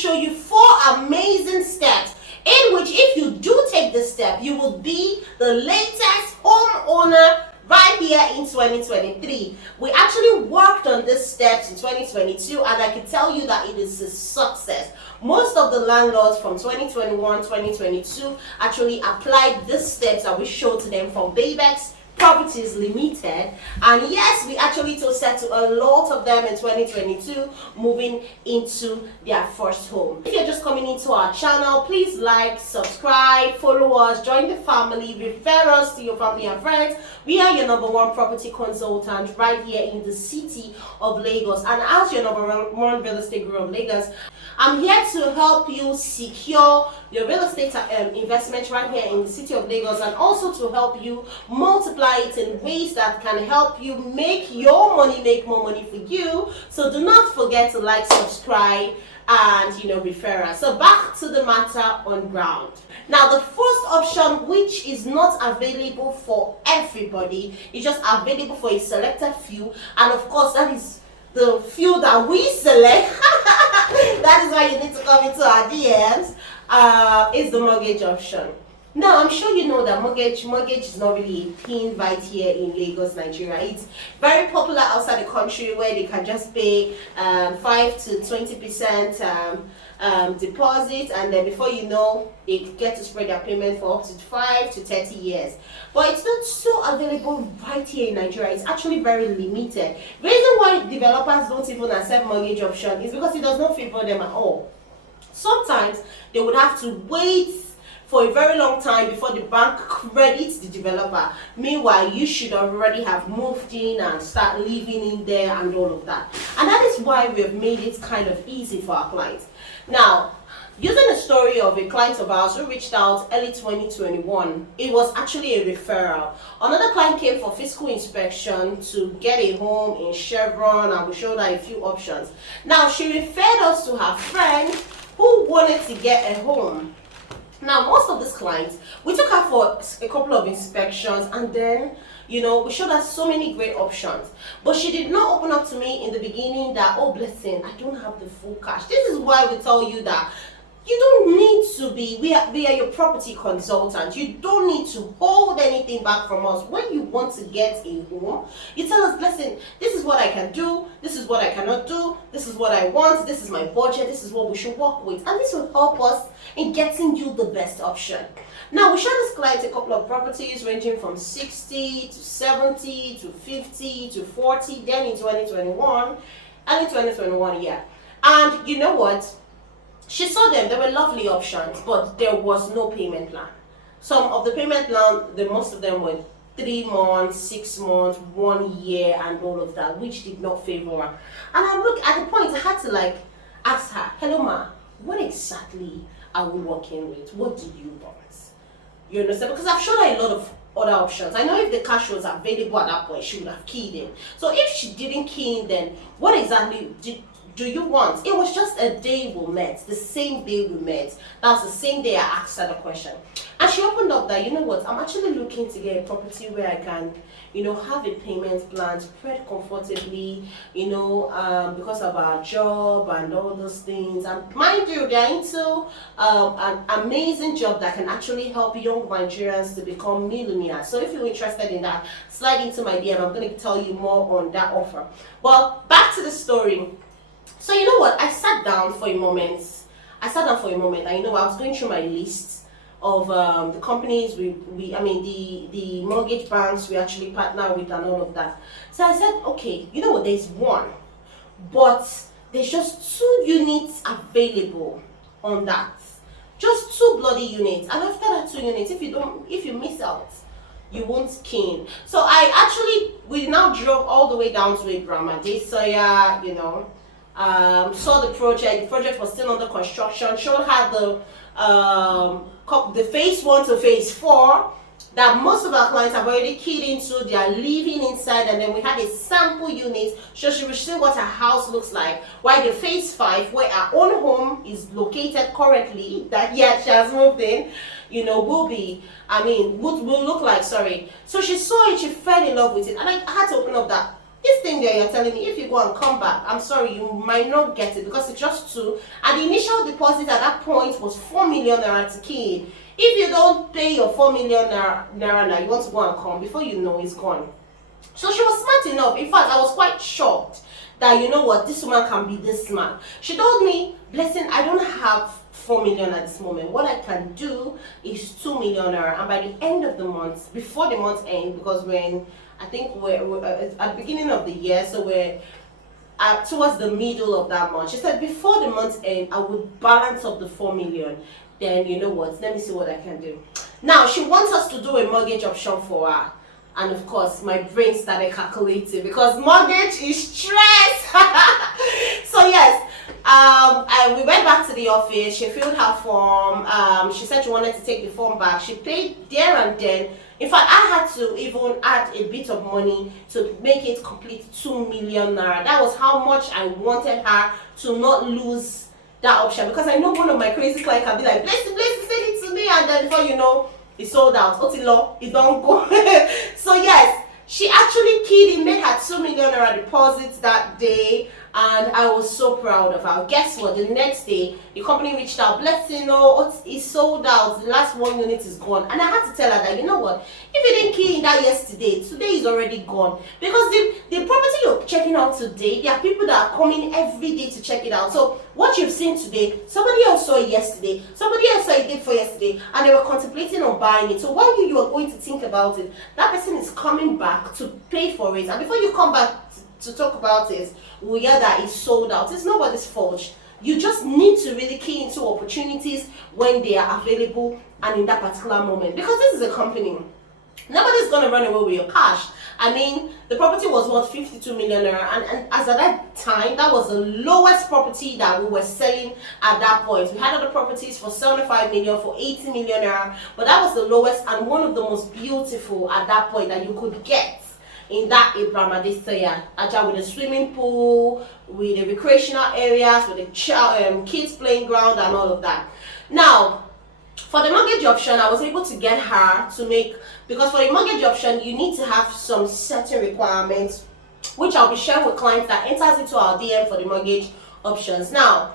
show you 4 amazing steps in which if you do take this step, you will be the latest homeowner right here in 2023. We actually worked on these steps in 2022 and I can tell you that it is a success. Most of the landlords from 2021, 2022 actually applied these steps that we showed to them from Babexxhomes Properties Limited, and yes, we actually took to a lot of them in 2022 moving into their first home. If you're just coming into our channel, please like, subscribe, follow us, join the family, refer us to your family and friends. We are your #1 property consultant right here in the city of Lagos, and as your #1 real estate guru of Lagos, I'm here to help you secure your real estate investment right here in the city of Lagos, and also to help you multiply it in ways that can help you make your money make more money for you. So do not forget to like, subscribe, and refer us. So back to the matter on ground. Now, the first option, which is not available for everybody, is just available for a selected few, and of course that is the few that we select. That is why you need to come into our DMs. Is the mortgage option. Now, I'm sure you know that mortgage is not really a thing right here in Lagos, Nigeria. It's very popular outside the country where they can just pay 5 to 20% deposit, and then before you know, they get to spread their payment for up to 5 to 30 years. But it's not so available right here in Nigeria. It's actually very limited. The reason why developers don't even accept mortgage option is because it does not favor them at all. Sometimes they would have to wait for a very long time before the bank credits the developer. Meanwhile, you should already have moved in and start living in there and all of that. And that is why we have made it kind of easy for our clients. Now, using the story of a client of ours who reached out early 2021, it was actually a referral. Another client came for physical inspection to get a home in Chevron, and we showed her a few options. Now, she referred us to her friend who wanted to get a home. Now, most of these clients, we took her for a couple of inspections, and then, we showed her so many great options. But she did not open up to me in the beginning that, oh, blessing, I don't have the full cash. This is why we tell you that you don't need to be, we are your property consultant. You don't need to hold anything back from us. When you want to get a home, you tell us, listen, this is what I can do, this is what I cannot do, this is what I want, this is my budget, this is what we should work with. And this will help us in getting you the best option. Now, we showed this client a couple of properties ranging from 60 to 70 to 50 to 40, then in 2021, early 2021, yeah. And you know what? She saw them, they were lovely options, but there was no payment plan. Some of the payment plan, most of them were 3 months, 6 months, 1 year, and all of that, which did not favor her. And I look at the point, I had to ask her, hello ma, what exactly are we working with? What do you want? You understand? Because I've shown her a lot of other options. I know if the cash was available at that point, she would have keyed in. So if she didn't key in, then what exactly do you want? It was just a day we met, the same day we met. That was the same day I asked her the question. And she opened up that, you know what, I'm actually looking to get a property where I can, have a payment plan, spread comfortably, because of our job and all those things. And mind you, they're into an amazing job that can actually help young Nigerians to become millionaires. So if you're interested in that, slide into my DM. I'm going to tell you more on that offer. Well, back to the story. So you know what, I sat down for a moment, and I was going through my list of the companies the mortgage banks we actually partner with and all of that. So I said, okay, you know what, there's one, but there's just 2 units available on that. Just 2 bloody units. And after that 2 units, if you miss out, you won't key in. So we now drove all the way down to Abraham J. Sawyer, saw the project was still under construction, showed her the phase 1 to phase 4 that most of our clients have already keyed into. They are living inside, and then we had a sample unit so she will see what her house looks like, while the phase 5, where our own home is located currently, that she has moved in, will look like. So she saw it, she fell in love with it, and I had to open up that This thing that you're telling me, if you go and come back, I'm sorry, you might not get it because it's just two. And the initial deposit at that point was 4 million naira to key in. If you don't pay your 4 million naira now, you want to go and come, before you know, it's gone. So she was smart enough. In fact, I was quite shocked that, you know what, this woman can be this smart. She told me, Blessing, I don't have 4 million at this moment. What I can do is 2 million naira, and by the end of the month, before the month end, because when I think we're at the beginning of the year, so we're towards the middle of that month. She said before the month end, I would balance up the 4 million. Then you know what? Let me see what I can do. Now she wants us to do a mortgage option for her. And of course, my brain started calculating because mortgage is stress. So yes, we went back to the office. She filled her form. She said she wanted to take the form back. She paid there and then. In fact, I had to even add a bit of money to make it complete 2 million naira. That was how much I wanted her to not lose that option, because I know one of my crazy clients can be like, Blessing, send it to me, and then before you know, it's sold out. Otilo, it don't go. So yes, she actually keyed in, made her 2 million naira deposits that day, and I was so proud of her. Guess what? The next day, the company reached out, Blessing, no, it's sold out. The last 1 unit is gone. And I had to tell her that, you know what? If you didn't key in that yesterday, today is already gone. Because the property you're checking out today, there are people that are coming every day to check it out. So what you've seen today, somebody else saw it yesterday, somebody else saw it day for yesterday, and they were contemplating on buying it. So while you are going to think about it, that person is coming back to pay for it. And before you come back to talk about it, we hear that it's sold out. It's nobody's fault. You just need to really key into opportunities when they are available and in that particular moment. Because this is a company. Nobody's going to run away with your cash. I mean, the property was worth 52 million naira, and as at that time, that was the lowest property that we were selling at that point. We had other properties for 75 million, for 80 million naira, but that was the lowest and one of the most beautiful at that point that you could get in that Abraham Adesanya, with a swimming pool, with the recreational areas, with the kids playing ground and all of that. Now, for the mortgage option, I was able to get her to make, because for the mortgage option, you need to have some certain requirements, which I'll be sharing with clients that enters into our DM for the mortgage options. Now,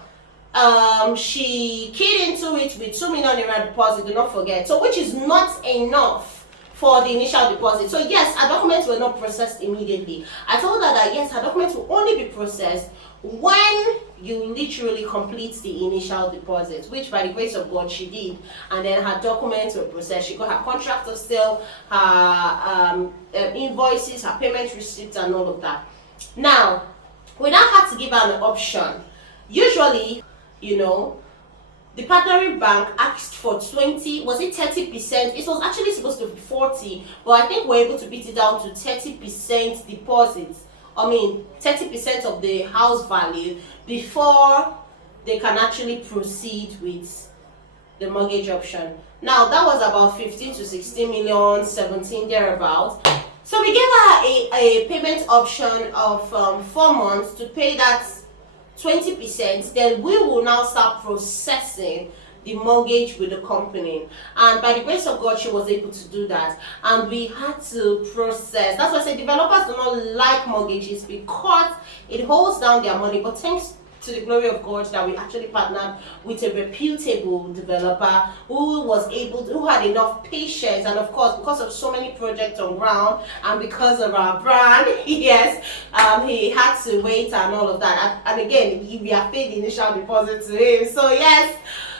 she keyed into it with 2 million naira deposit, do not forget, so which is not enough for the initial deposit. So yes, her documents were not processed immediately. I told her that yes, her documents will only be processed when you literally complete the initial deposit, which by the grace of God she did, and then her documents were processed. She got her contract of sale, her invoices, her payment receipts, and all of that. Now, we now had to give her an option. Usually, you know, the partnering bank asked for 20, was it 30%? It was actually supposed to be 40, but I think we're able to beat it down to 30% deposits. I mean, 30% of the house value before they can actually proceed with the mortgage option. Now, that was about 15 to 16 million, 17 thereabouts. So we gave her a payment option of 4 months to pay that 20%, then we will now start processing the mortgage with the company. And by the grace of God, she was able to do that. And we had to process. That's why I say developers do not like mortgages, because it holds down their money. But thanks to the glory of God that we actually partnered with a reputable developer who had enough patience, and of course, because of so many projects on ground and because of our brand, yes, he had to wait and all of that. And again, we have paid the initial deposit to him. So yes,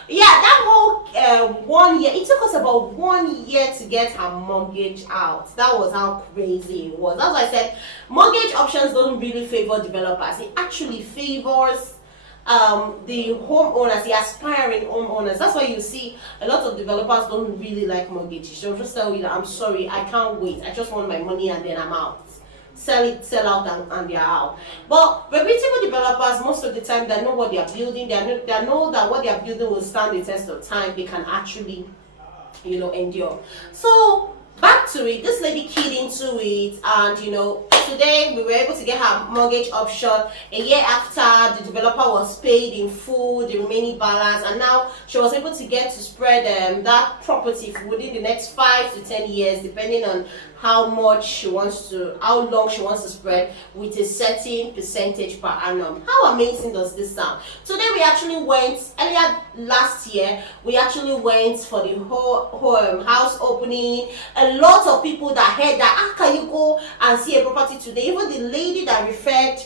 yeah, that whole 1 year, it took us about 1 year to get her mortgage out. That was how crazy it was. That's why I said mortgage options don't really favor developers. It actually favors the homeowners, the aspiring homeowners. That's why you see a lot of developers don't really like mortgages. They'll just tell you that, I'm sorry, I can't wait, I just want my money and then I'm out. Sell out and they're out. But reputable developers, most of the time, they know what they are building. They know that what they are building will stand the test of time. They can actually, you know, endure. So back to it, this lady keyed into it, and you know, today we were able to get her mortgage option a year after the developer was paid in full the remaining balance, and now she was able to get to spread that property within the next 5 to 10 years, depending on how long she wants to spread with a certain percentage per annum. How amazing does this sound? Today we actually went, earlier last year, we actually went for the whole house opening. A lot of people that heard that, can you go and see a property today? Even the lady that referred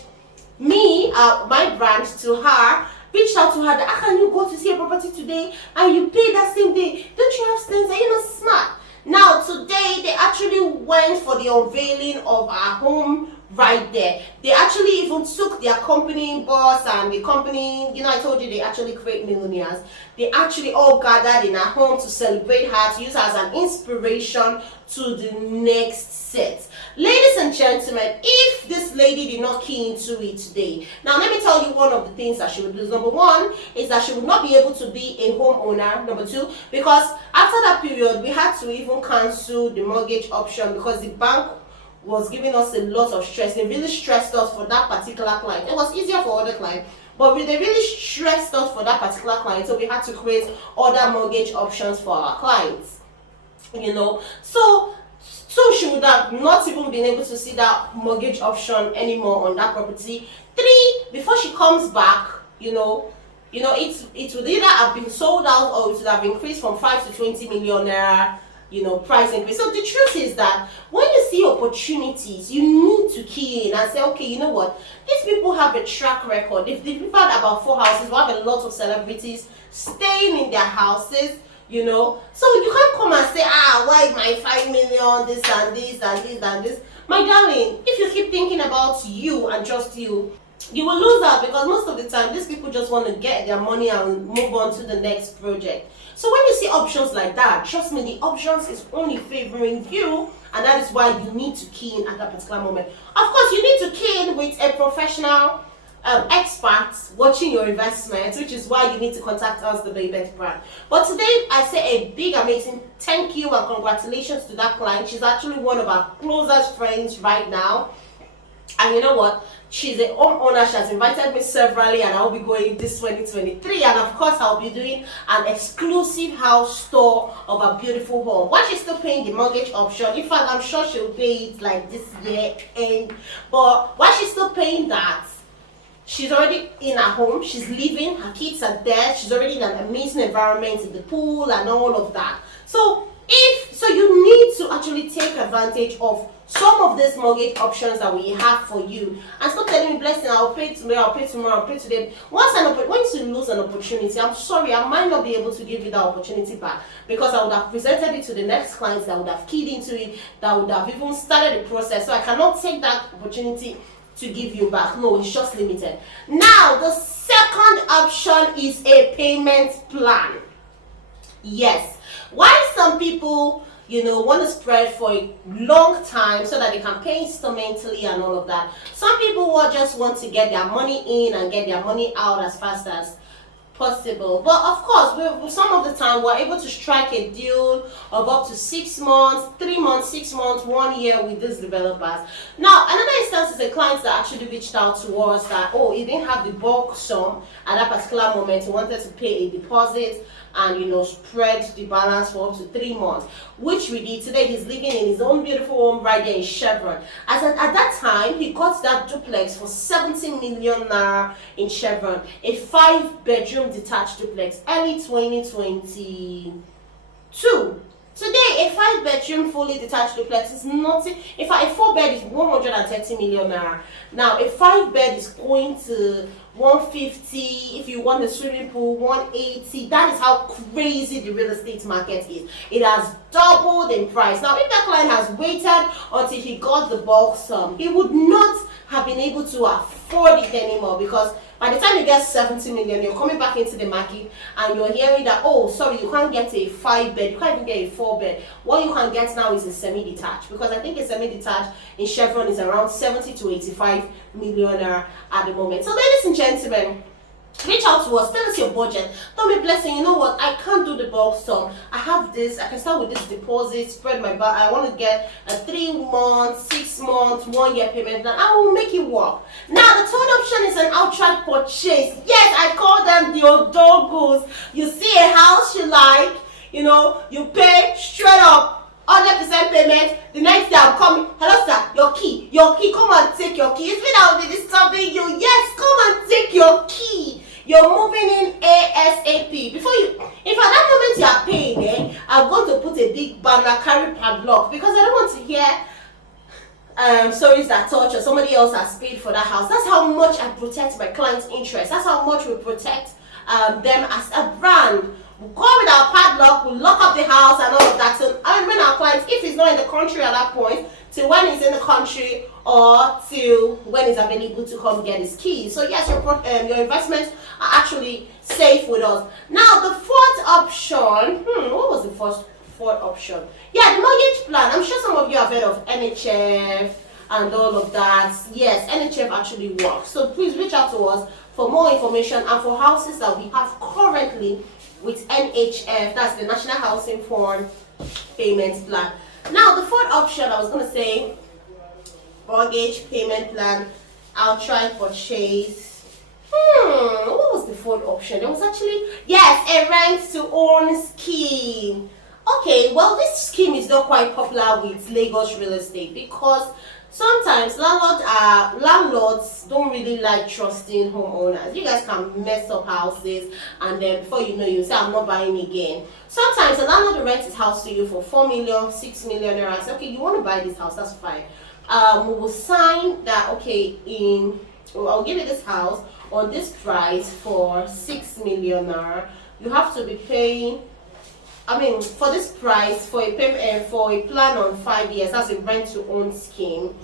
me, my brand, to her, reached out to her that, can you go to see a property today and you pay that same day? Don't you have sense? Are you not smart? Now today they actually went for the unveiling of our home right there. They actually even took their company boss and the company, I told you they actually create millionaires. They actually all gathered in our home to celebrate her, to use her as an inspiration to the next set. Ladies and gentlemen, if this lady did not key into it today, now let me tell you one of the things that she would lose. Number one is that she would not be able to be a homeowner. Number two, because after that period we had to even cancel the mortgage option because the bank was giving us a lot of stress. They really stressed us for that particular client. It was easier for other clients, but they really stressed us for that particular client, so we had to create other mortgage options for our clients. So she would have not even been able to see that mortgage option anymore on that property. Three, before she comes back, it would either have been sold out or it would have increased from 5 to 20 million naira, price increase. So the truth is that when you see opportunities, you need to key in and say, okay, you know what? These people have a track record. If they've had about 4 houses, we have a lot of celebrities staying in their houses. So you can't come and say, why my 5 million, this and this and this and this. My darling, if you keep thinking about you and just you will lose out, because most of the time these people just want to get their money and move on to the next project. So when you see options like that, trust me, the options is only favoring you, and that is why you need to key in at that particular moment. Of course, you need to key in with a professional experts watching your investments, which is why you need to contact us, the Babexx brand. But today I say a big amazing thank you and congratulations to that client. She's actually one of our closest friends right now, and you know what, she's a homeowner. She has invited me severally, and I'll be going this 2023, and of course I'll be doing an exclusive house tour of a beautiful home. While she's still paying the mortgage option, in fact I'm sure she'll pay it like this year end, but while she's still paying that, she's already in her home, she's living, her kids are there, she's already in an amazing environment in the pool and all of that. So you need to actually take advantage of some of these mortgage options that we have for you, and stop telling me, Blessing, I'll pay tomorrow, I'll pay tomorrow, I'll pay today. Once you lose an opportunity, I'm sorry, I might not be able to give you that opportunity back, because I would have presented it to the next clients that would have keyed into it, that would have even started the process. So I cannot take that opportunity to give you back. No, it's just limited. Now the second option is a payment plan. Yes, why some people want to spread for a long time so that they can pay instrumentally and all of that. Some people will just want to get their money in and get their money out as fast as possible. But of course, some of the time we're able to strike a deal of up to 6 months, 3 months, 6 months, 1 year with these developers. Now, another instance is a client that actually reached out to us that, he didn't have the bulk sum at that particular moment. He wanted to pay a deposit and spread the balance for up to 3 months, which we did. Today he's living in his own beautiful home right there in Chevron. At that time, he got that duplex for 70 million naira in Chevron, a 5-bedroom detached duplex, early 2022. Today, a 5-bedroom fully detached duplex is nothing. In fact, a 4-bed is 130 million naira. Now, a 5-bed is going to 150. If you want a swimming pool, 180. That is how crazy the real estate market is. It has doubled in price. Now, if that client has waited until he got the bulk sum, he would not have been able to afford it anymore, because by the time you get 70 million, you're coming back into the market and you're hearing that, sorry, you can't get a 5-bed, you can't even get a 4-bed. What you can get now is a semi-detached, because I think a semi-detached in Chevron is around 70 to 85 million at the moment. So ladies and gentlemen, reach out to us, tell us your budget. Don't be Blessing, you know what, I can't do the bulk sum. I have this, I can start with this deposit, spread my back. I want to get a 3 months, 6 months, 1 year payment plan. I will make it work. Now the third option is an outright purchase. Yes, I call them the odogos. You see a house you like, you pay straight up 100% payment. The next day I'm coming, hello sir, your key, come and take your key. It's been I'll be disturbing you. Yes, come and take your key. You're moving in ASAP. Before you, if at that moment you are paying, I'm going to put a big banner, carry padlock, because I don't want to hear stories that touch or somebody else has paid for that house. That's how much I protect my client's interest. That's how much we protect them as a brand. We go with our padlock, we lock up the house and all of that. So I mean our clients, if he's not in the country at that point, till when he's in the country or till when he's available to come get his keys. So yes, your investments are actually safe with us. Now the fourth option, what was the fourth option? Yeah, the mortgage plan. I'm sure some of you have heard of NHF and all of that. Yes, NHF actually works. So please reach out to us for more information and for houses that we have currently with NHF, that's the National Housing Fund Payment Plan. Now the fourth option, I was going to say mortgage payment plan, outright purchase. What was the fourth option? There was actually, yes, a rent to own scheme. Okay, well this scheme is not quite popular with Lagos real estate because sometimes landlords don't really like trusting homeowners. You guys can mess up houses and then before you know you say I'm not buying again. Sometimes a landlord will rent his house to you for 4 million, 6 million naira. I say, okay, you want to buy this house, that's fine. We will sign that, okay, I'll give you this house on this price for 6 million naira. You have to be paying, for this price, for a plan on 5 years, that's a rent to own scheme.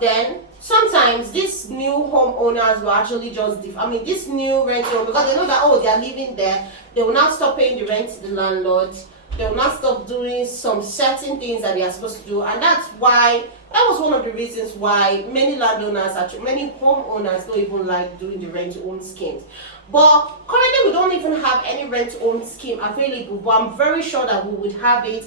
Then sometimes these new homeowners will actually just this new rent to own, because they know that they are living there, they will not stop paying the rent to the landlord, they will not stop doing some certain things that they are supposed to do, and that was one of the reasons why many homeowners don't even like doing the rent to own schemes. But currently we don't even have any rent to own scheme available, but I'm very sure that we would have it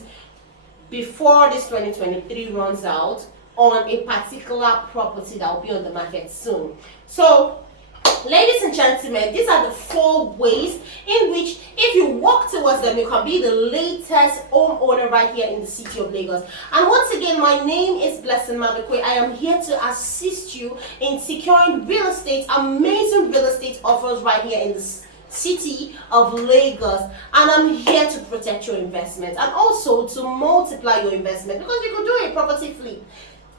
before this 2023 runs out on a particular property that will be on the market soon. So ladies and gentlemen, these are the 4 ways in which if you work towards them, you can be the latest homeowner right here in the city of Lagos. And once again, my name is Blessing Madukwe. I am here to assist you in securing real estate, amazing real estate offers right here in the city of Lagos. And I'm here to protect your investment and also to multiply your investment, because you could do a property flip.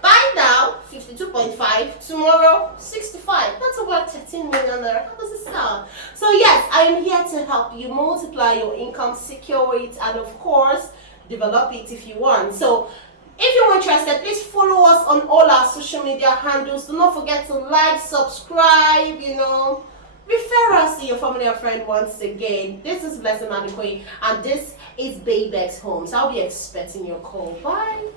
Buy now, 52.5, tomorrow, 65. That's about 13 million naira. How does it sound? So yes, I am here to help you multiply your income, secure it, and of course, develop it if you want. So if you're interested, please follow us on all our social media handles. Do not forget to like, subscribe, refer us to your family or friend once again. This is Blessing Madukwe, and this is Babexxhomes. I'll be expecting your call. Bye.